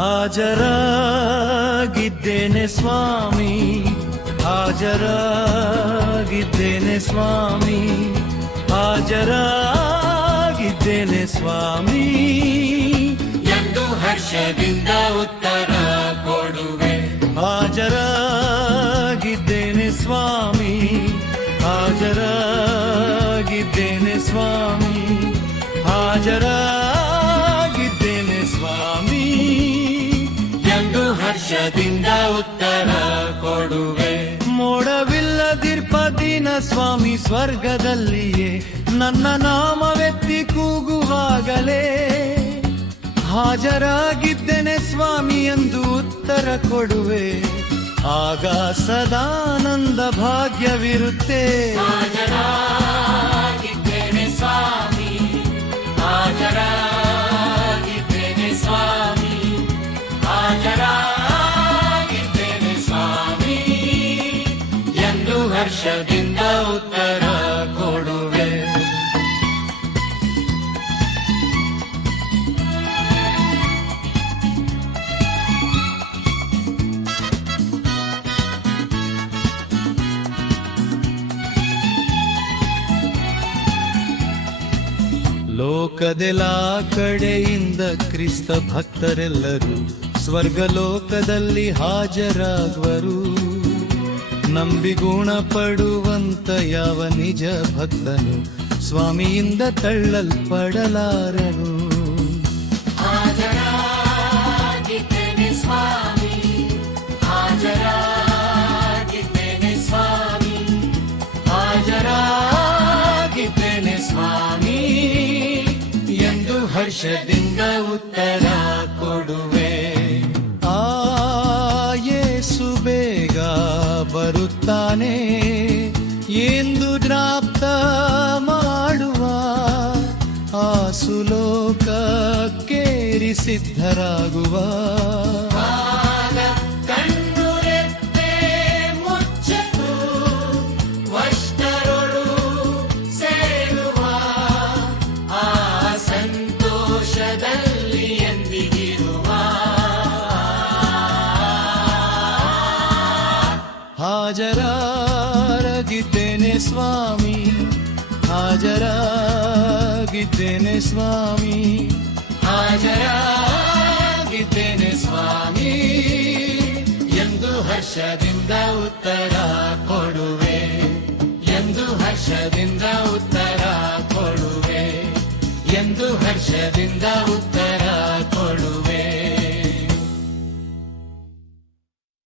ಹಾಜರಾಗಿದ್ದೇನೆ ಸ್ವಾಮಿ, ಹಾಜರಾಗಿದ್ದೇನೆ ಸ್ವಾಮಿ, ಹಾಜರಾಗಿದ್ದೇನೆ ಸ್ವಾಮಿ ಎಂದು ಹರ್ಷದಿಂದ ಉತ್ತರ ಕೊಡುವೆ. ಹಾಜರಾಗಿದ್ದೇನೆ ಸ್ವಾಮಿ, ಹಾಜರಾಗಿದ್ದೇನೆ ಸ್ವಾಮಿ, ಹಾಜರಾಗಿದ್ದೇನೆ ಸ್ವಾಮಿ ಎಂದು ಹರ್ಷದಿಂದ ಉತ್ತರ ಕೊಡುವೆ. ಮೋಡವಿಲ್ಲದಿರ್ಪ ದಿನ ಸ್ವಾಮಿ ಸ್ವರ್ಗದಲ್ಲಿಯೇ ನನ್ನ ನಾಮವೆತ್ತಿ ಕೂಗುವಾಗಲೇ ಹಾಜರಾಗಿದ್ದೇನೆ ಸ್ವಾಮಿ ಎಂದು ಉತ್ತರ ಕೊಡುವೆ. ಆಗ ಸದಾನಂದ ಭಾಗ್ಯವಿರುತ್ತೆ. ಹಾಜರಾಗಿದ್ದೇನೆ ಸ್ವಾಮಿ, ಹಾಜರಾಗಿದ್ದೇನೆ ಸ್ವಾಮಿ, ಹಾಜರಾಗಿದ್ದೇನೆ ಸ್ವಾಮಿ ಎಂದು ಹರ್ಷದಿಂದ ಉತ್ತರ ಕೊಡುವೆ. ಲೋಕದೆಲ್ಲ ಕಡೆಯಿಂದ ಕ್ರಿಸ್ತ ಭಕ್ತರೆಲ್ಲರೂ ಸ್ವರ್ಗಲೋಕದಲ್ಲಿ ಹಾಜರಾಗುವರು. ನಂಬಿ ಗುಣ ಪಡುವಂತ ಯಾವ ನಿಜ ಭಕ್ತನು ಸ್ವಾಮಿಯಿಂದ ತಳ್ಳಲ್ಪಡಲಾರನು. ಹಾಜರಾಗಿದ್ದೇನೆ ಸ್ವಾಮಿ, ಹಾಜರಾಗಿದ್ದೇನೆ ಸ್ವಾಮಿ, ಹಾಜರಾಗಿದ್ದೇನೆ ಸ್ವಾಮಿ ಎಂದು ಹರ್ಷದಿಂದ ಉತ್ತರ ಕೊಡುವೆ. ಆ ಯೇಸು ಬೇಗ ಬರುತ್ತಾನೆ ಎಂದು ಜ್ಞಾಪ್ತ ಮಾಡುವ ಆಸುಲೋಕಕ್ಕೇರಿ ಸಿದ್ಧರಾಗುವ. ಕಣ್ಣುರೆತ್ತೆ ಮುಚ್ಚತು ವಷ್ಟರೊಳು ಸೇರುವ ಆ ಸಂತೋಷದಲ್ಲಿ ಎಂದಿಗಿರುವ. ಹಾಜರಾಗಿದ್ದೇನೆ ಸ್ವಾಮಿ, ಹಾಜರಾಗಿದ್ದೇನೆ ಸ್ವಾಮಿ, ಹಾಜರಾಗಿದ್ದೇನೆ ಸ್ವಾಮಿ ಎಂದು ಹರ್ಷದಿಂದ ಉತ್ತರ ಕೊಡುವೆ, ಎಂದು ಹರ್ಷದಿಂದ ಉತ್ತರ ಕೊಡುವೆ, ಎಂದು ಹರ್ಷದಿಂದ ಉತ್ತರ